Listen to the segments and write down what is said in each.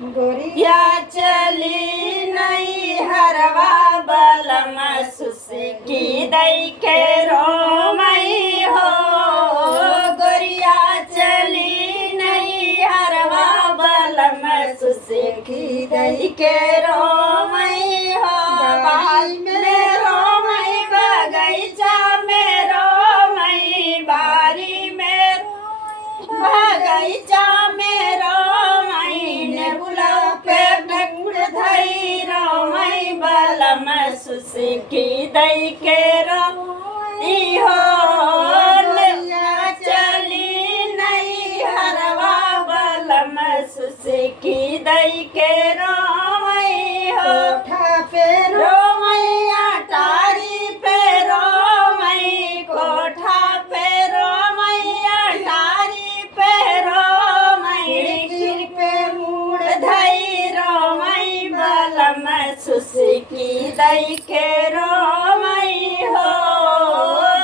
गोरिया चली नहीं हरवा बलम सुसकी दई के रोमई हो। गोरिया चली नहीं हरवा बलम सुसकी दई के रोमई हो। बाई में रोमई बगैचा में रोमई बारी में बगैचा में रोमई ने बुला पे डंग धई रोमई बलम सुसकी दई के रोमई हो। गोरिया चली नहीं हरवा बलम सुसकी दई के रोमई हो। रोमई अटारी पे रोमई कोठा पे रोमई अटारी पे रोमई गिर पे मुड़ धई रोमई बलम सुसकी दई के रोमई हो।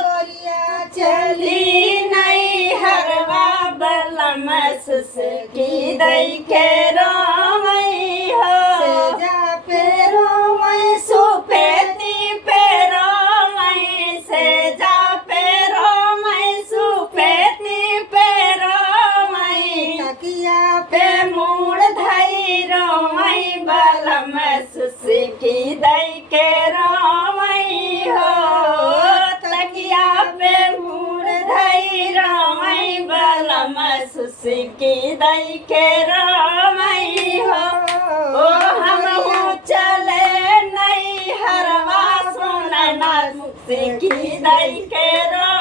गोरिया चली नहीं हरवा बलम सुसकी दई के रोमई हो। सेजा पे रोमई सुपेती पे रोमई सेजा पे रोमई सुपेती पे रोमई तकिया पे मुड़ धई रोमई बलम सुसकी दई के रोमई हो। तकिया पे मुड़ धई रोमई बलम सुसकी दई के रोमई हो। ओ हम चले नहीं हरवा सुनना सुसकी दई के रो